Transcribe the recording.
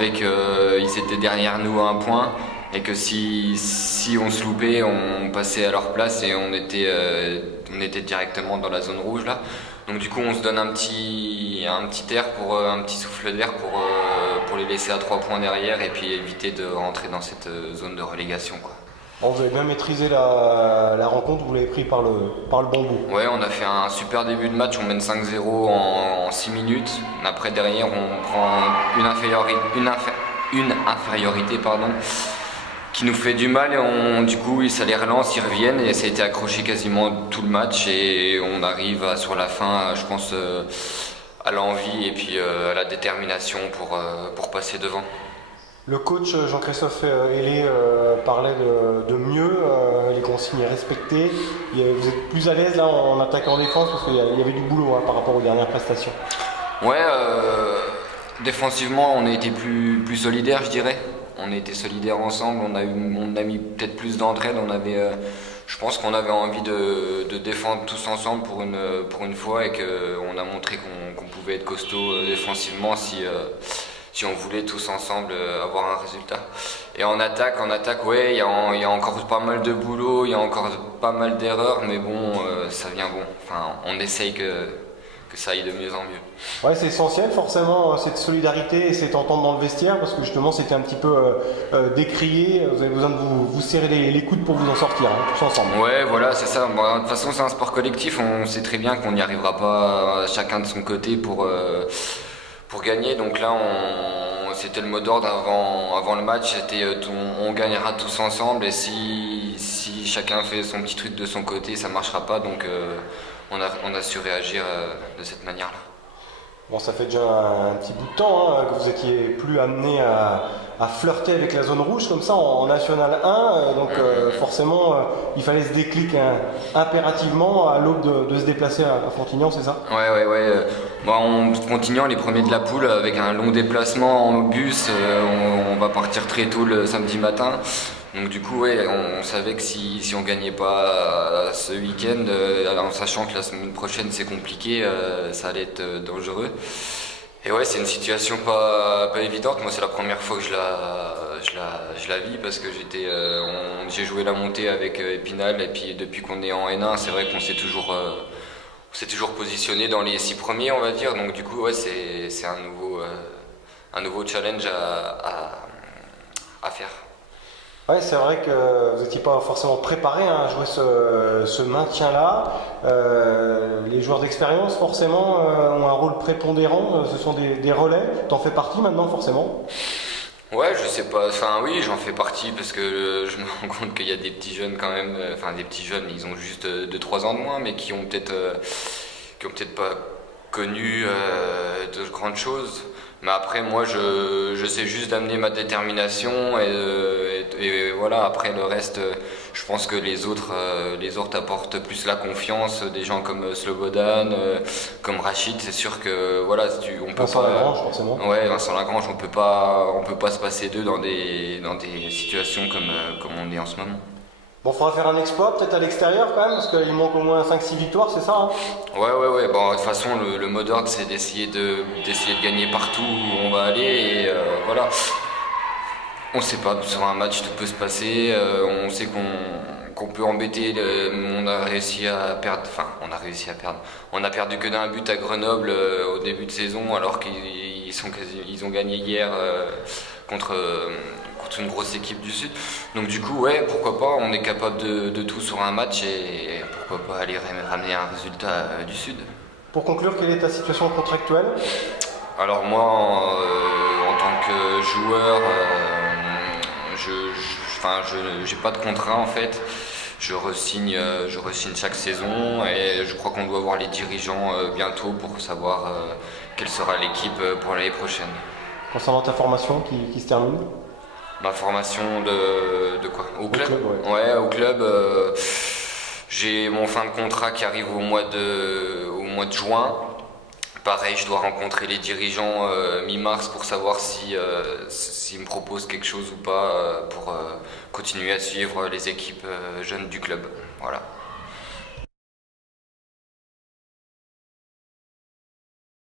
savait qu'ils étaient derrière nous à un point et que si on se loupait, on passait à leur place et on était directement dans la zone rouge là. Donc du coup on se donne un petit air un petit souffle d'air pour les laisser à 3 points derrière et puis éviter de rentrer dans cette zone de relégation, quoi. Bon, vous avez bien maîtrisé la rencontre, vous l'avez pris par le bon bout. Ouais, on a fait un super début de match, on mène 5-0 en 6 minutes. Après derrière on prend une infériorité qui nous fait du mal et du coup ça les relance, ils reviennent et ça a été accroché quasiment tout le match et on arrive sur la fin, je pense, à l'envie et puis à la détermination pour passer devant. Le coach Jean-Christophe Hellé parlait de mieux, les consignes respectées. Vous êtes plus à l'aise là en attaque et en défense parce qu'il y avait du boulot par rapport aux dernières prestations. Ouais, défensivement on a été plus solidaires, je dirais. On a été solidaires ensemble, on a mis peut-être plus d'entraide, je pense qu'on avait envie de défendre tous ensemble pour une fois et qu'on a montré qu'on pouvait être costaud défensivement si on voulait tous ensemble avoir un résultat. Et en attaque, ouais, il y a encore pas mal de boulot, il y a encore pas mal d'erreurs, mais bon, ça vient bon. Enfin, on essaye que ça aille de mieux en mieux. Ouais, c'est essentiel forcément cette solidarité et cette entente dans le vestiaire parce que justement c'était un petit peu décrié, vous avez besoin de vous serrer les coudes pour vous en sortir, tous ensemble. Ouais, voilà, c'est ça. Bon, de toute façon c'est un sport collectif, on sait très bien qu'on n'y arrivera pas chacun de son côté pour gagner, donc là c'était le mot d'ordre avant le match, c'était on gagnera tous ensemble et si chacun fait son petit truc de son côté ça marchera pas, donc on a su réagir de cette manière-là. Bon, ça fait déjà un petit bout de temps que vous étiez plus amené à flirter avec la zone rouge comme ça en National 1, donc forcément il fallait ce déclic impérativement à l'aube de se déplacer à Frontignan, c'est ça? Ouais. Bon, Frontignan, les premiers de la poule, avec un long déplacement en bus, on va partir très tôt le samedi matin. Donc du coup, ouais, on savait que si on gagnait pas ce week-end, en sachant que la semaine prochaine c'est compliqué, ça allait être dangereux. Et ouais, c'est une situation pas évidente. Moi, c'est la première fois que je la vis parce que j'ai joué la montée avec Épinal et puis depuis qu'on est en N1, c'est vrai qu'on s'est toujours positionné dans les 6 premiers, on va dire. Donc du coup, ouais, c'est un nouveau challenge à faire. Ouais, c'est vrai que vous n'étiez pas forcément préparé à jouer ce maintien-là. Les joueurs d'expérience, forcément, ont un rôle prépondérant. Ce sont des relais. T'en fais partie maintenant, forcément? Ouais, je sais pas. Enfin, oui, j'en fais partie parce que je me rends compte qu'il y a des petits jeunes quand même. Enfin, des petits jeunes, ils ont juste 2-3 ans de moins, mais qui ont peut-être pas connu de grandes choses. Mais après, moi, je sais juste d'amener ma détermination et voilà. Après, le reste, je pense que les autres apportent plus la confiance. Des gens comme Slobodan, comme Rachid, c'est sûr que voilà, on peut Vincent Lagrange, forcément. Ouais, Vincent Lagrange, on peut pas se passer d'eux dans des situations comme on est en ce moment. Bon, il faudra faire un exploit peut-être à l'extérieur quand même, parce qu'il manque au moins 5-6 victoires, c'est ça? Ouais. Bon, de toute façon, le mot d'ordre, c'est d'essayer de gagner partout où on va aller. Et voilà. On sait pas, sur un match, tout peut se passer. On sait qu'on peut embêter. On a réussi à perdre. Enfin, on a réussi à perdre. On a perdu que d'un but à Grenoble au début de saison, alors qu'ils ont gagné hier contre une grosse équipe du Sud. Donc du coup, ouais, pourquoi pas, on est capable de tout sur un match et pourquoi pas aller ramener un résultat du Sud. Pour conclure, quelle est ta situation contractuelle? Alors moi, en tant que joueur, j'ai pas de contrat en fait. Je re-signe chaque saison et je crois qu'on doit voir les dirigeants bientôt pour savoir quelle sera l'équipe pour l'année prochaine. Concernant ta formation qui se termine? Ma formation de quoi? Au club? Ouais, au club. J'ai mon fin de contrat qui arrive au mois de juin. Pareil, je dois rencontrer les dirigeants mi-mars pour savoir s'ils me proposent quelque chose ou pas pour continuer à suivre les équipes jeunes du club. Voilà.